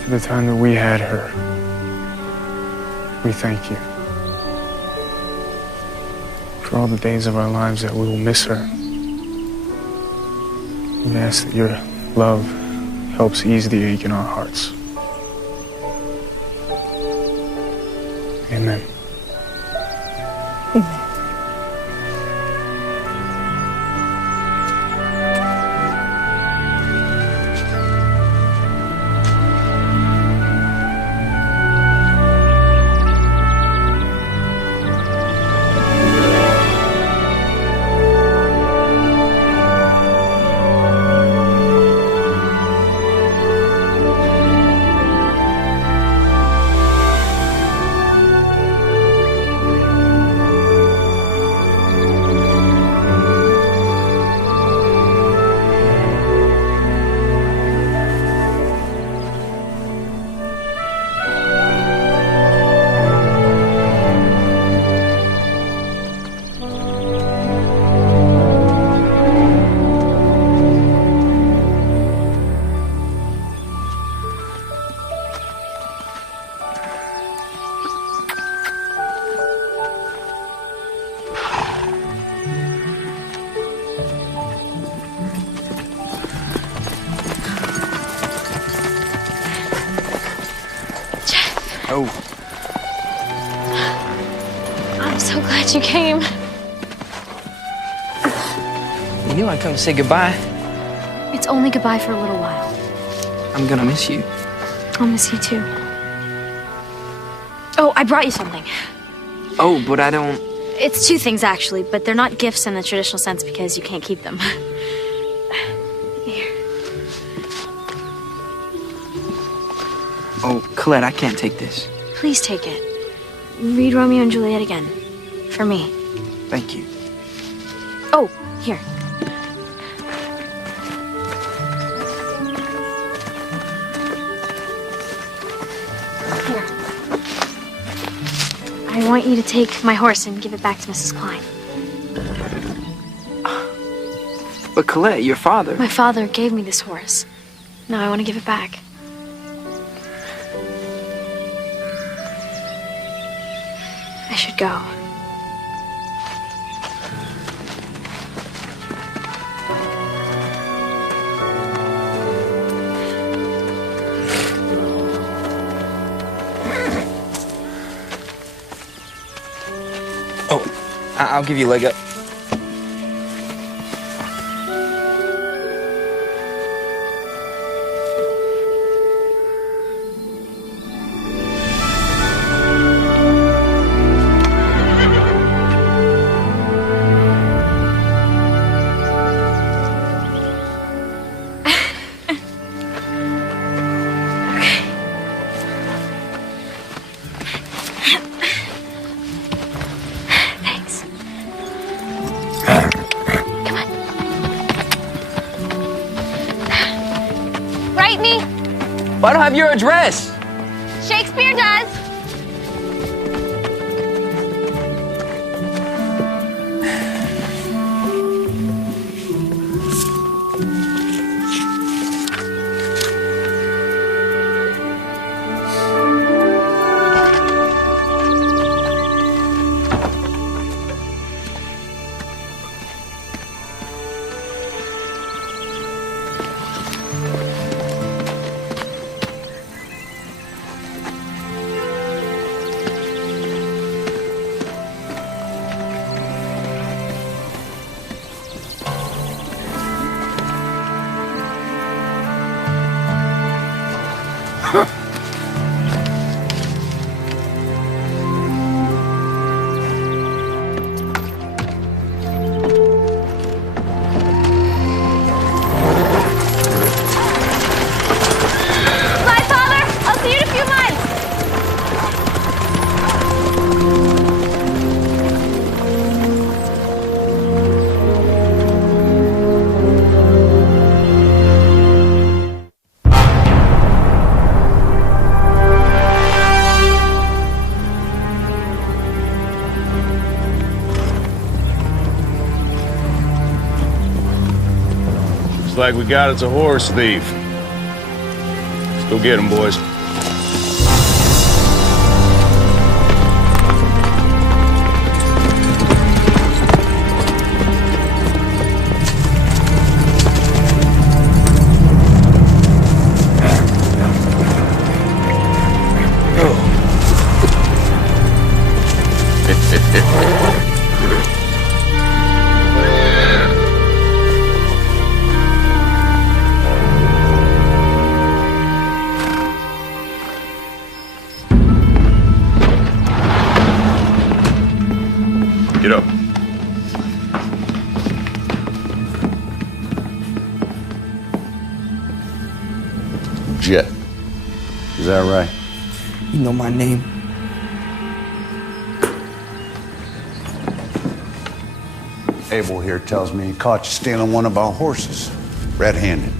For the time that we had her, we thank you. For all the days of our lives that we will miss her. We ask that your love helps ease the ache in our hearts. Amen. Amen. Oh. I'm so glad you came. You knew I'd come to say goodbye. It's only goodbye for a little while. I'm gonna miss you. I'll miss you too. Oh, I brought you something. Oh, but I don't... It's two things, actually, but they're not gifts in the traditional sense because you can't keep them. Here. Oh, Colette, I can't take this. Please take it. Read Romeo and Juliet again. For me. Thank you. Oh, here. Here. I want you to take my horse and give it back to Mrs. Klein. But Colette, your father... My father gave me this horse. Now I want to give it back. I should go. Oh, I'll give you a leg up. Thanks. Come on. Write me. Well, I don't have your address. Shakespeare does. like we got it's a horse thief. Let's go get him, boys. Get up. Jet. Is that right? You know my name. Abel here tells me he caught you stealing one of our horses, red-handed.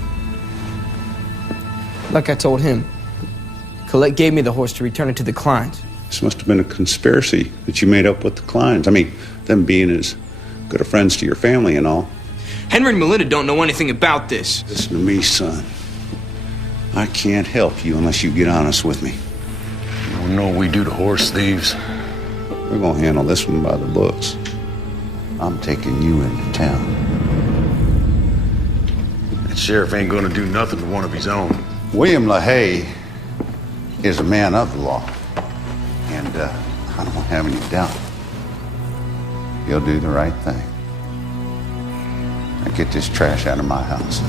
Like I told him, Colette gave me the horse to return it to the Kleins. This must have been a conspiracy that you made up with the Kleins. I mean, them being as good of friends to your family and all. Henry and Melinda don't know anything about this. Listen to me, son. I can't help you unless you get honest with me. You don't know what we do to horse thieves. We're gonna handle this one by the books. I'm taking you into town. That sheriff ain't gonna do nothing to one of his own. William LaHaye is a man of the law. And I don't have any doubt he'll do the right thing. Now get this trash out of my house.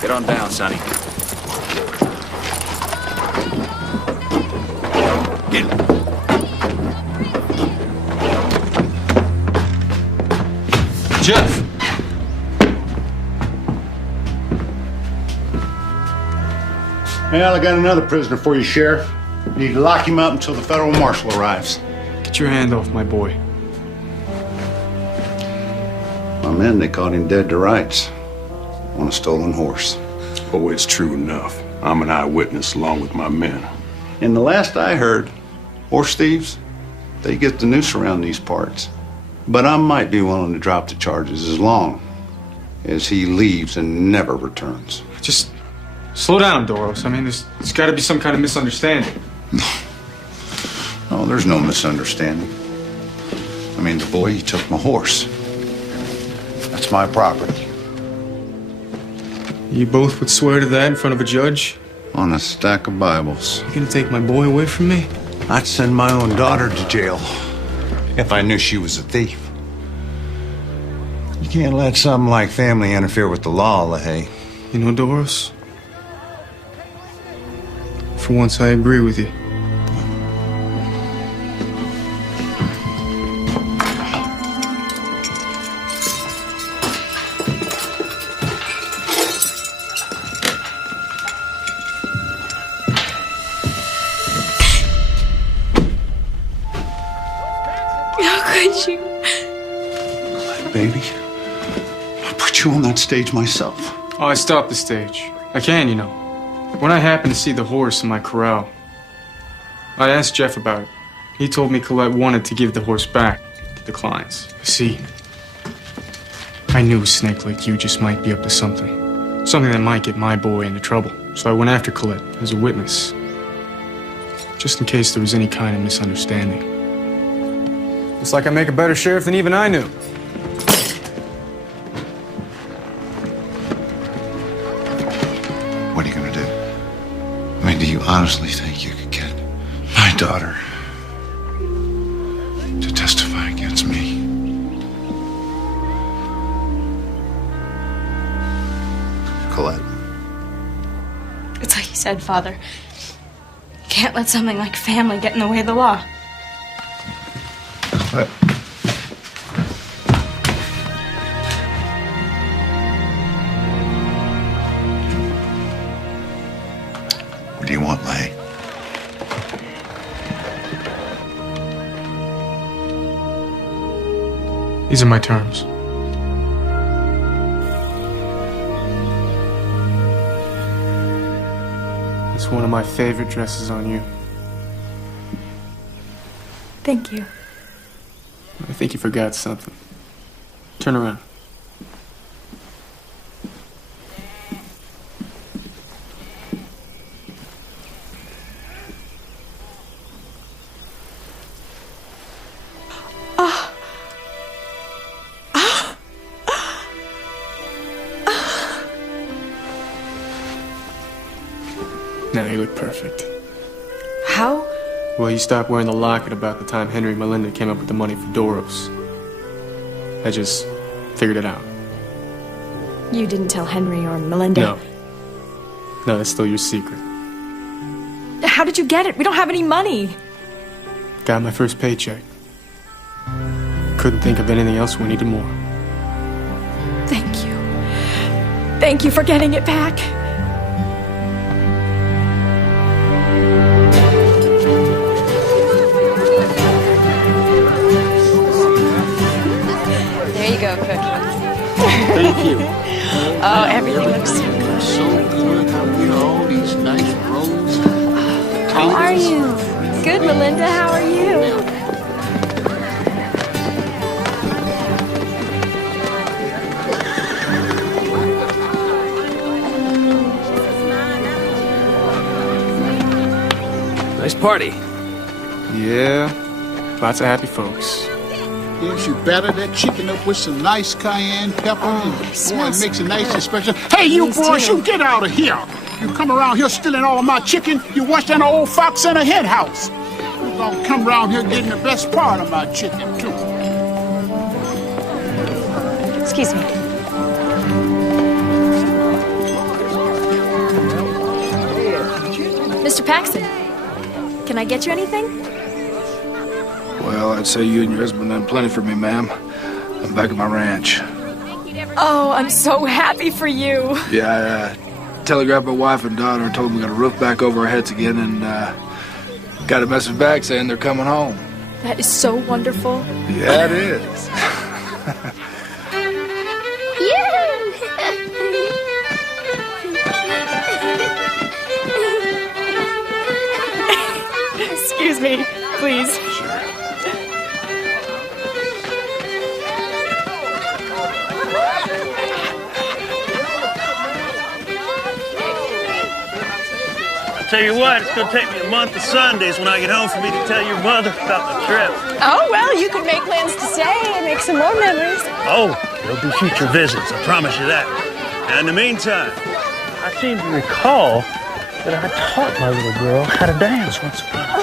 Get on down, Sonny. Get. Jeff! Well, I got another prisoner for you, Sheriff. Need to lock him up until the federal marshal arrives. Get your hand off my boy. My men, they caught him dead to rights on a stolen horse. Oh, it's true enough. I'm an eyewitness along with my men. And the last I heard, horse thieves, they get the noose around these parts. But I might be willing to drop the charges as long as he leaves and never returns. Just slow down, Doros. I mean, there's got to be some kind of misunderstanding. Oh, there's no misunderstanding. I mean, the boy, he took my horse. That's my property. You both would swear to that in front of a judge? On a stack of Bibles. You gonna take my boy away from me? I'd send my own daughter to jail if I knew she was a thief. You can't let something like family interfere with the law, LaHaye. You know, Doros, for once I agree with you. Could you? Baby, I put you on that stage myself. Oh, I stopped the stage. I can, you know. When I happened to see the horse in my corral, I asked Jeff about it. He told me Colette wanted to give the horse back to the Kleins. See, I knew a snake like you just might be up to something. Something that might get my boy into trouble. So I went after Colette as a witness. Just in case there was any kind of misunderstanding. It's like I make a better sheriff than even I knew. What are you gonna do? I mean, do you honestly think you could get my daughter to testify against me? Colette. It's like you said, Father. You can't let something like family get in the way of the law. What? These are my terms. It's one of my favorite dresses on you. Thank you. I think you forgot something. Turn around. Now you look perfect. How? Well, you stopped wearing the locket about the time Henry and Melinda came up with the money for Doros. I just figured it out. You didn't tell Henry or Melinda? No. No, that's still your secret. How did you get it? We don't have any money. Got my first paycheck. Couldn't think of anything else we needed more. Thank you. Thank you for getting it back. There you go, Cookie. Thank you. Oh, everything looks so good. So good. How we all these nice rolls. How are you? Good, Melinda. How are you? Nice party. Yeah, lots of happy folks. Yes, you batter that chicken up with some nice cayenne pepper and boy, it makes a nice expression. Hey, you boys, you get out of here. You come around here stealing all of my chicken. You worse than an old fox in a hen house. You're gonna come around here getting the best part of my chicken, too. Excuse me. Mr. Paxton, can I get you anything? Well, I'd say you and your husband done plenty for me, ma'am. I'm back at my ranch. Oh, I'm so happy for you. Yeah, I telegraphed my wife and daughter and told them we got a roof back over our heads again and got a message back saying they're coming home. That is so wonderful. Yeah, it is. Excuse me, please. Tell you what, it's gonna take me a month of Sundays when I get home for me to tell your mother about the trip. Oh, well, you could make plans to stay and make some more memories. Oh, there'll be future visits, I promise you that. And in the meantime, I seem to recall that I taught my little girl how to dance once upon a time.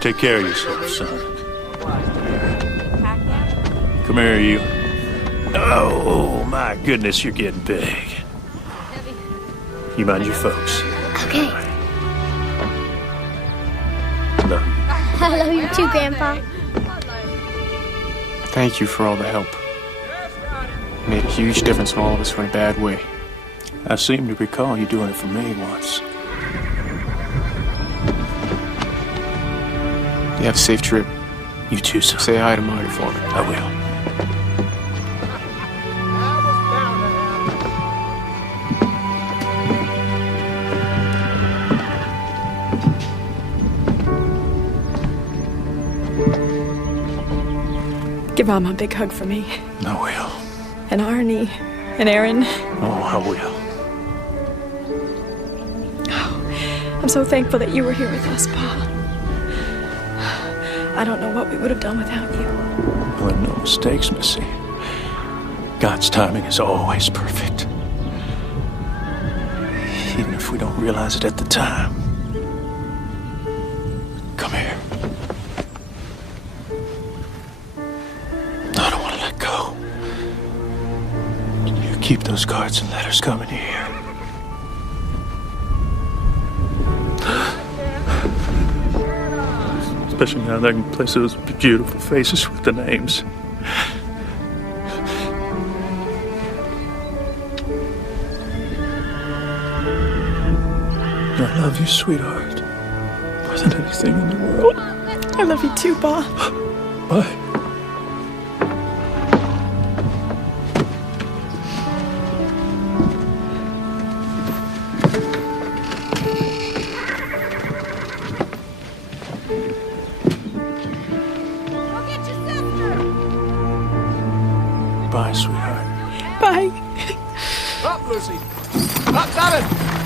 Take care of yourself, son. Come here, you. Oh, my goodness, you're getting big. You mind your folks. Okay. Love you. I love you too, Grandpa. Thank you for all the help. It made a huge difference when all of us were in a bad way. I seem to recall you doing it for me once. You have a safe trip. You too, son. Say hi to Marty for me. I will. Give Mom a big hug for me. I will. And Arnie. And Aaron. Oh, I will. Oh, I'm so thankful that you were here with us, Pa. I don't know what we would have done without you. Well, no mistakes, Missy. God's timing is always perfect. Even if we don't realize it at the time. Come here. I don't want to let Keep those cards and letters coming here. Especially now that I can place those beautiful faces with the names. I love you, sweetheart. More than anything in the world. I love you too, Pa. Bye. Bye, sweetheart. Bye. Up, Lucy. Up, David.